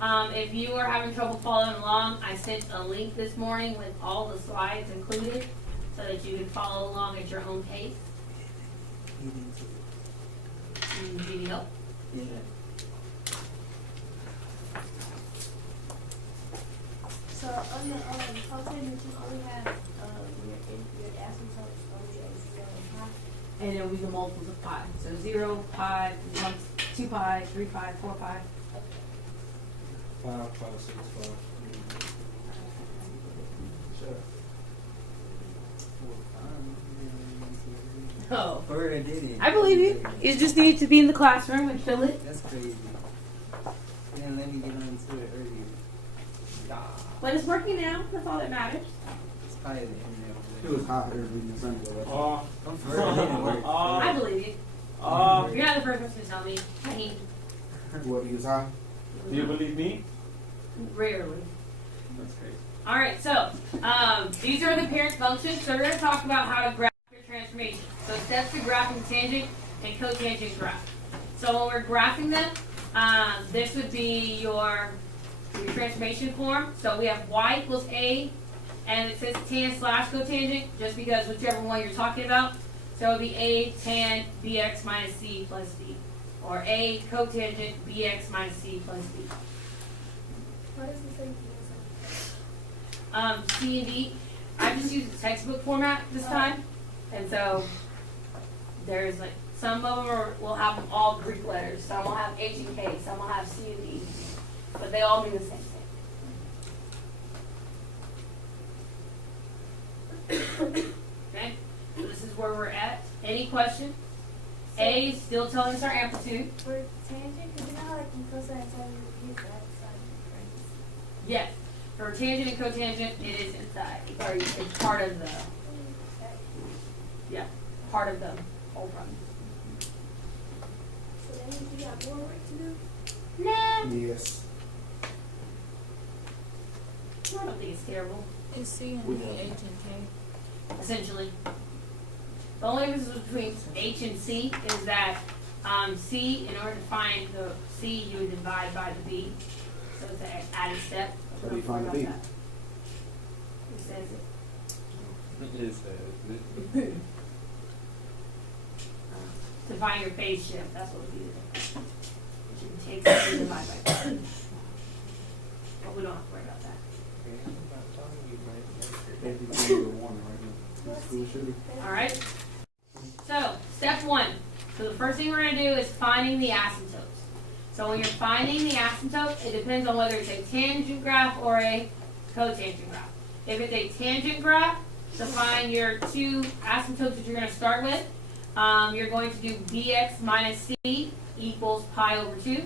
If you are having trouble following along, I sent a link this morning with all the slides included so that you can follow along at your own pace. Do you need help? Yeah. So on the cotangent, you only have your asymptotes only at 0 and pi. And it'll be the multiples of pi. So 0, pi, 1, 2 pi, 3 pi, 4 pi. 5, 5, 6, 5. Sure. Oh. Bird, I did it. I believe you. You just need to be in the classroom and fill it. That's crazy. They didn't let me get onto it earlier. Nah. But it's working now. That's all that matters. It's probably the internet. It was hot earlier in the Sunday. Bird, it didn't work. I believe you. You're not the first person to tell me. I mean, What, he was hot? Do you believe me? rarely. That's crazy. All right, so these are the parent functions. So we're going to talk about how to graph your transformation. So steps to graphing tangent and cotangent graph. So when we're graphing them, this would be your transformation form. So we have y equals a, and it says tan slash cotangent, just because whichever one you're talking about. So it would be a tan bx minus c plus d, or a cotangent bx minus c plus d. What is the same thing C and D. I just used the textbook format this time, and so there's like some of them will have all Greek letters. Some will have H and K. Some will have C and D, but they all mean the same thing. Okay, so this is where we're at. Any questions? A is still telling us our amplitude. for tangent? Because you know how like in cosine and sine you use that side difference. Yes. For tangent and cotangent, it is inside, or it's part of the, part of the whole run. So that means you got more work to do? Nah, Yes. I don't think it's terrible. Is C and We D have- H and K? Essentially, the only difference between H and C is that C, in order to find the C, you would divide by the B. So it's an added step. How do you find the B? Who says it? It says To find your phase shift, that's what we do. You should take something and divide by two. But we don't have to worry about that. Maybe we need a warning right now. School shooting. All right. So step one. So the first thing we're going to do is finding the asymptotes. So when you're finding the asymptote, it depends on whether it's a tangent graph or a cotangent graph. If it's a tangent graph, to find your two asymptotes that you're going to start with, you're going to do bx minus c equals pi over 2.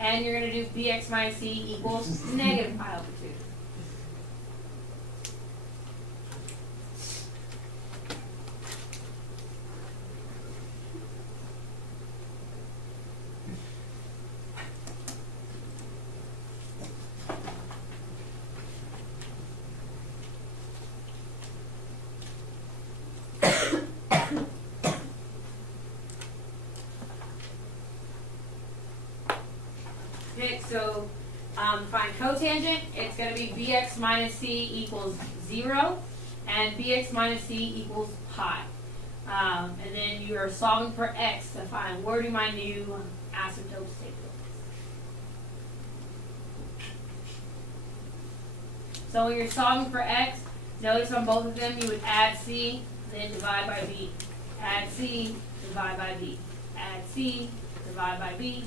And you're going to do bx minus c equals negative pi over 2. Okay, so find cotangent, it's going to be bx minus c equals 0, and bx minus c equals pi. And then you are solving for x to find where do my new asymptotes take place. So when you're solving for x, notice on both of them you would add c, then divide by b. Add c, divide by b. Add c, divide by b.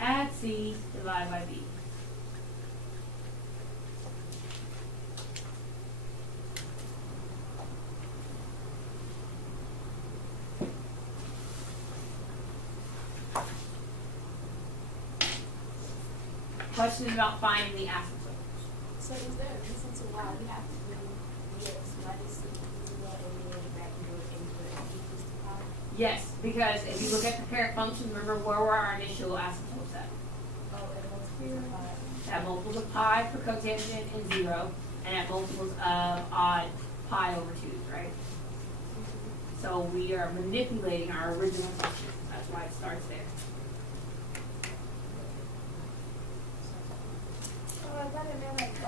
Add c, divide by b. Questions about finding the asymptote? So is there a reason to why we have to do bx minus c equals 0 and then back and forth into the equals to pi? Yes, because if you look at the parent function, remember where were our initial asymptotes at? Oh, and multiple of pi. At multiples of pi for cotangent and 0, and at multiples of odd pi over 2, right? So we are manipulating our original function. That's why it starts there.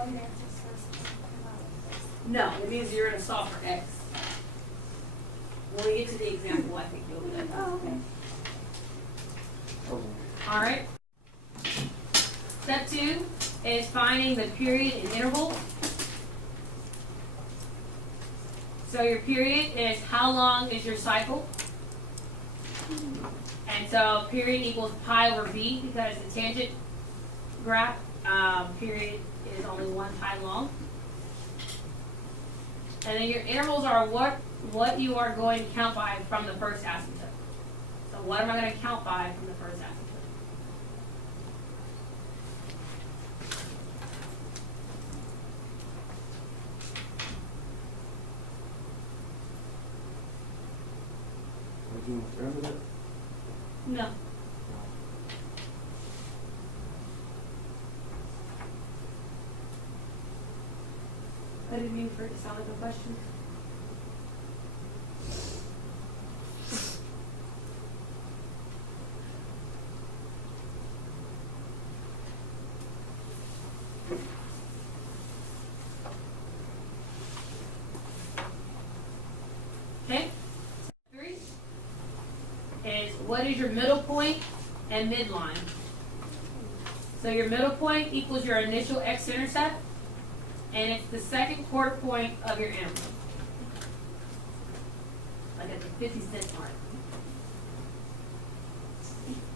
all your answers first and come out first. No, it means you're gonna solve for x. When we get to the example, I think you'll do that. Oh, okay. Oh, All right. Step 2 is finding the period and interval. So your period is how long is your cycle. And so period equals pi over b because the tangent graph period is only 1 pi long. And then your intervals are what you are going to count by from the first asymptote. So what am I going to count by from the first asymptote? Would you remember that? No. I didn't mean for it to sound like a question. Okay. 3 is what is your middle point and midline. So your middle point equals your initial x-intercept, and it's the second quarter point of your interval. Like at the 50-cent mark.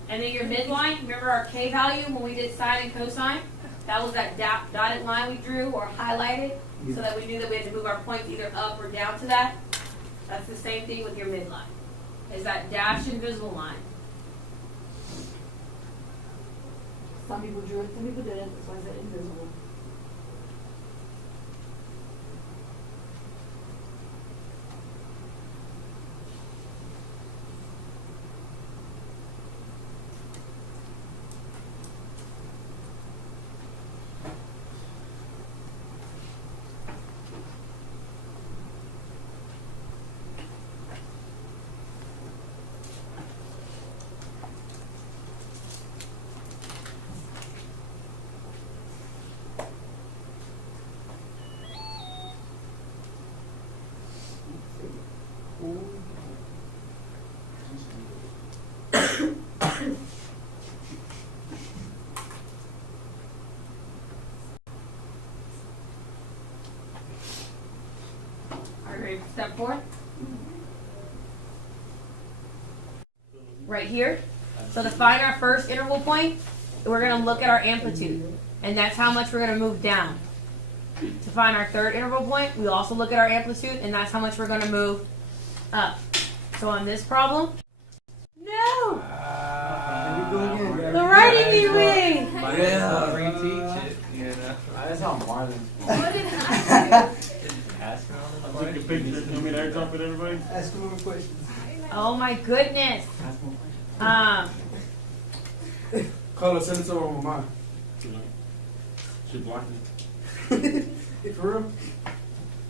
And then your midline, remember our k value when we did sine and cosine? That was that dotted line we drew or highlighted so that we knew that we had to move our points either up or down to that. That's the same thing with your midline. Is that dashed invisible line. Some people drew it, some people didn't. That's why I said invisible. Are you ready for step 4? Right here. So to find our first interval point, we're going to look at our amplitude. And that's how much we're going to move down. To find our third interval point, we also look at our amplitude, and that's how much we're going to move up. So on this problem, no! The writing bee wing! Yeah. Reteach it, you know. That's how Marlon. What did I Ask her on the Take a picture. You want me to air with everybody? Ask him more questions. Oh my goodness. Ask more questions. Carla, send it over on my mind. She blocked it. For real?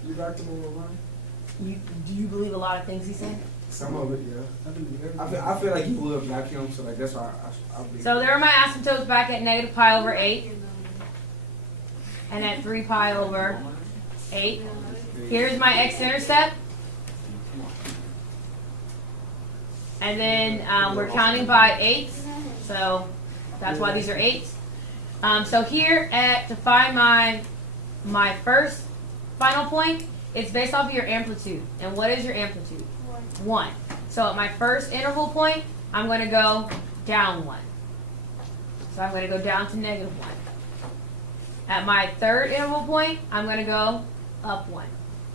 You blocked him on my mind? Do you believe a lot of things he said? Some of it, yeah. I feel like you would block him, so like that's why I'll be. So there are my asymptotes back at negative pi over 8 and at 3 pi over 8. Here's my x-intercept. And then we're counting by 8s, so that's why these are 8s. So here to find my first final point, it's based off of your amplitude. And what is your amplitude? 1. So at my first interval point, I'm going to go down 1. So I'm going to go down to negative 1. At my third interval point, I'm going to go up 1.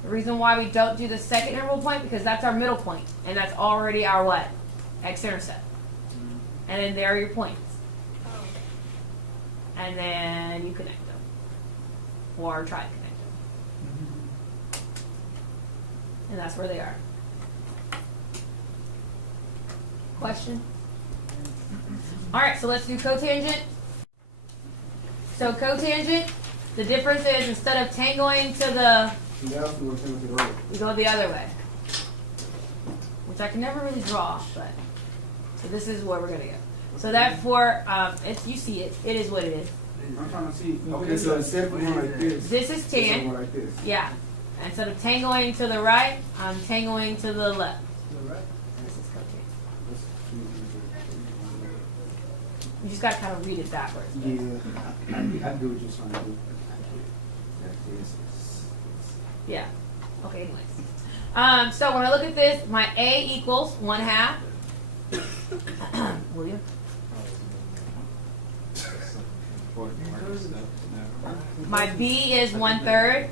The reason why we don't do the second interval point, because that's our middle point, and that's already our what? X-intercept. And then there are your points. And then you connect them. Or try to connect them. And that's where they are. Question? Alright, so let's do cotangent. So cotangent, the difference is instead of tangling to the, we go the other way. Which I can never really draw, but, so this is where we're going to go. So that for, you see it, it is what it is. I'm trying to see, okay, so instead of going like this. This is it's 10. going like this. Yeah. Instead of tangling to the right, I'm tangling to the left. This is cotangent. You just gotta kind of read it backwards. Yeah, I do what you're trying to do. Yeah. Okay, anyways. So when I look at this, my A equals 1/2. Will you? My B is 1/3.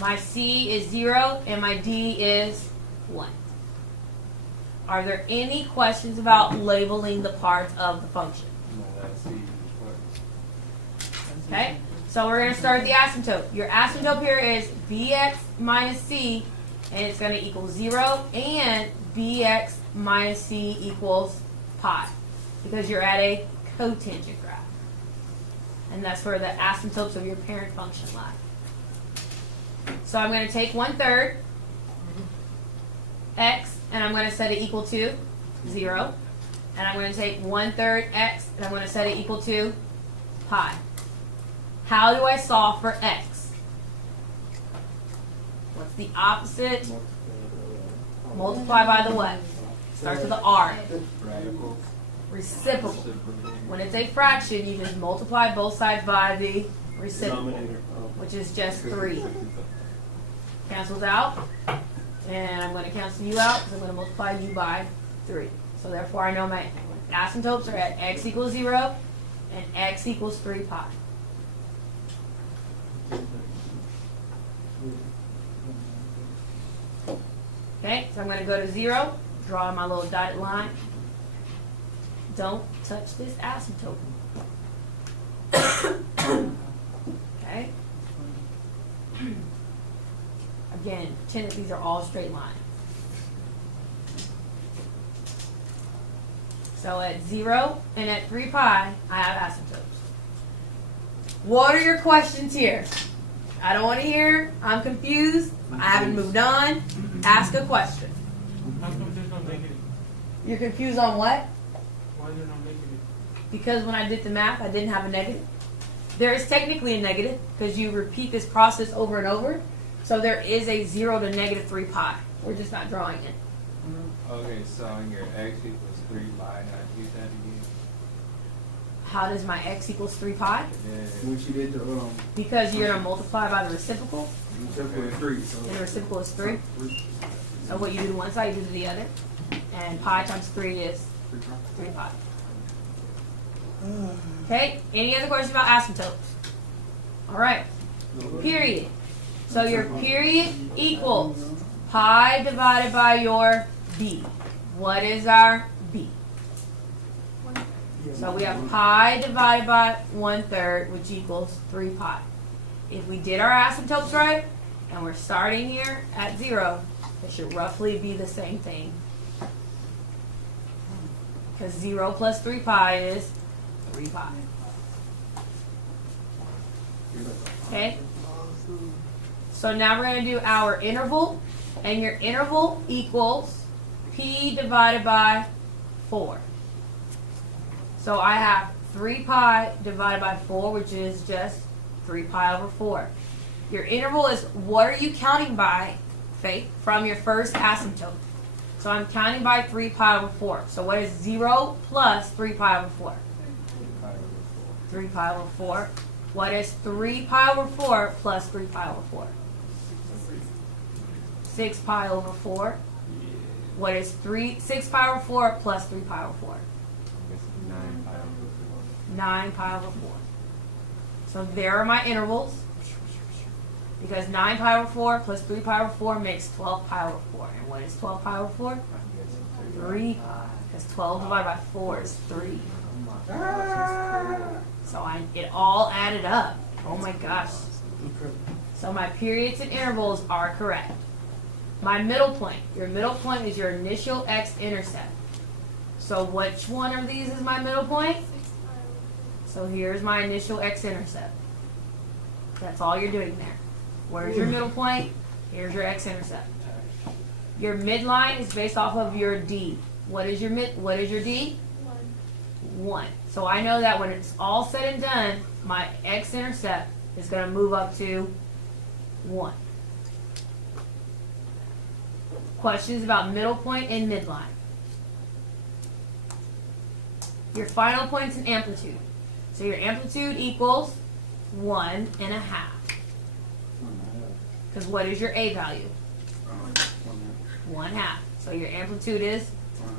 My C is 0, and my D is 1. Are there any questions about labeling the parts of the function? Okay, so we're going to start with the asymptote. Your asymptote here is bx minus c, and it's going to equal 0, and bx minus c equals pi, because you're at a cotangent graph. And that's where the asymptotes of your parent function lie. So I'm going to take 1/3 x, and I'm going to set it equal to 0. And I'm going to take 1/3 x, and I'm going to set it equal to pi. How do I solve for x? What's the opposite? Multiply by the what? Starts with the r. Reciprocal. When it's a fraction, you just multiply both sides by the reciprocal, which is just 3. Cancels out. And I'm going to cancel you out because I'm going to multiply you by 3. So therefore, I know my asymptotes are at x equals 0 and x equals 3 pi. Okay, so I'm going to go to 0, draw my little dotted line. Don't touch this asymptote. Okay. Again, pretend that these are all straight lines. So at 0 and at 3 pi, I have asymptotes. What are your questions here? I don't want to hear. I'm confused. I haven't moved on. Ask a question. How come there's no negative? You're confused on what? Why is there no negative? Because when I did the math, I didn't have a negative. There is technically a negative because you repeat this process over and over. So there is a 0 to negative 3 pi. We're just not drawing it. Okay, so your x equals 3 pi, how do you do that again? How does my x equals 3 pi? When she did the, Because you're going to multiply by the reciprocal, reciprocal is 3, so. and the reciprocal is 3. So what you do to one side, you do to the other. And pi times 3 is 3 pi. Okay, any other questions about asymptotes? All right, period. So your period equals pi divided by your b. What is our b? So we have pi divided by 1/3, which equals 3 pi. If we did our asymptotes right, and we're starting here at 0, it should roughly be the same thing. Because 0 plus 3 pi is 3 pi. Okay? So now we're going to do our interval, and your interval equals p divided by 4. So I have 3 pi divided by 4, which is just 3 pi over 4. Your interval is, what are you counting by, Faith, from your first asymptote? So I'm counting by 3 pi over 4. So what is 0 plus 3 pi over 4? 3 pi over 4. What is 3 pi over 4 plus 3 pi over 4? 6 pi over 4. What is 6 pi over 4 plus 3 pi over 4? 9 pi over 4. So there are my intervals. Because 9 pi over 4 plus 3 pi over 4 makes 12 pi over 4. And what is 12 pi over 4? 3 pi. Because 12 divided by 4 is 3. So it all added up. Oh my gosh. So my periods and intervals are correct. My middle point. Your middle point is your initial x-intercept. So which one of these is my middle point? So here's my initial x-intercept. That's all you're doing there. Where's your middle point? Here's your x-intercept. Your midline is based off of your d. What is your D? 1. So I know that when it's all said and done, my x-intercept is going to move up to 1. Questions about middle point and midline. Your final point's an amplitude. So your amplitude equals 1.5. Because what is your A value? 1/2. So your amplitude is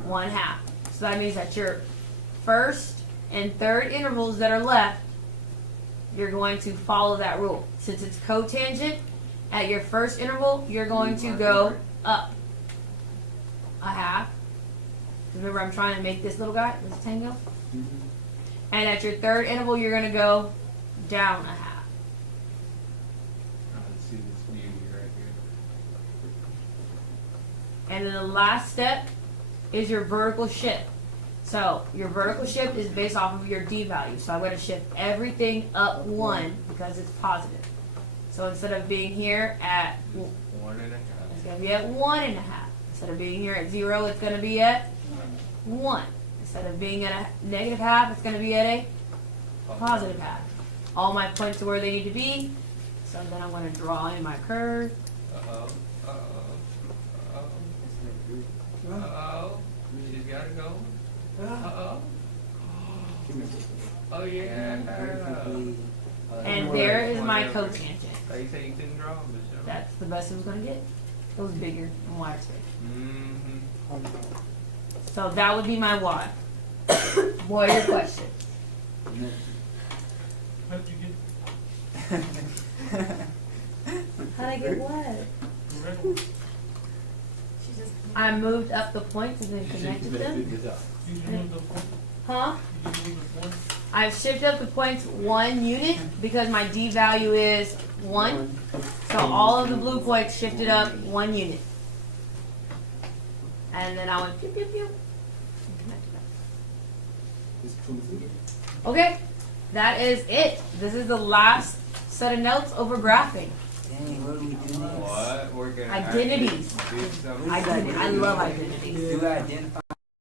1/2. So that means that your first and third intervals that are left, you're going to follow that rule. Since it's cotangent, at your first interval, you're going to go up 1/2. Remember, I'm trying to make this little guy, this tango. And at your third interval, you're going to go down 1/2. Let's see this beauty right here. And then the last step is your vertical shift. So your vertical shift is based off of your D value. So I'm going to shift everything up 1 because it's positive. So instead of being here at, 1.5. it's going to be at 1.5. Instead of being here at 0, it's going to be at 1. Instead of being at a -1/2, it's going to be at a +1/2. All my points are where they need to be. So then I'm going to draw in my curve. Uh-oh. Uh-oh. Uh-oh. Uh-oh. She's got to go. Uh-oh. Oh, yeah. And there is my cotangent. They say you couldn't draw, but you know. That's the best it was going to get. It was bigger and wider space. Mm-hmm. So that would be my Y. What are your questions? How did you get How'd I get what? the red one? She just. I moved up the points and then connected them. Did you move the point? Huh? Did you move the point? I've shifted up the points 1 unit because my D value is 1. So all of the blue points shifted up 1 unit. And then I went pew pew pew. Okay, that is it. This is the last set of notes over graphing. Dang, what are we doing next? What? We're gonna Identities. actually do something. I love identities. Do I identify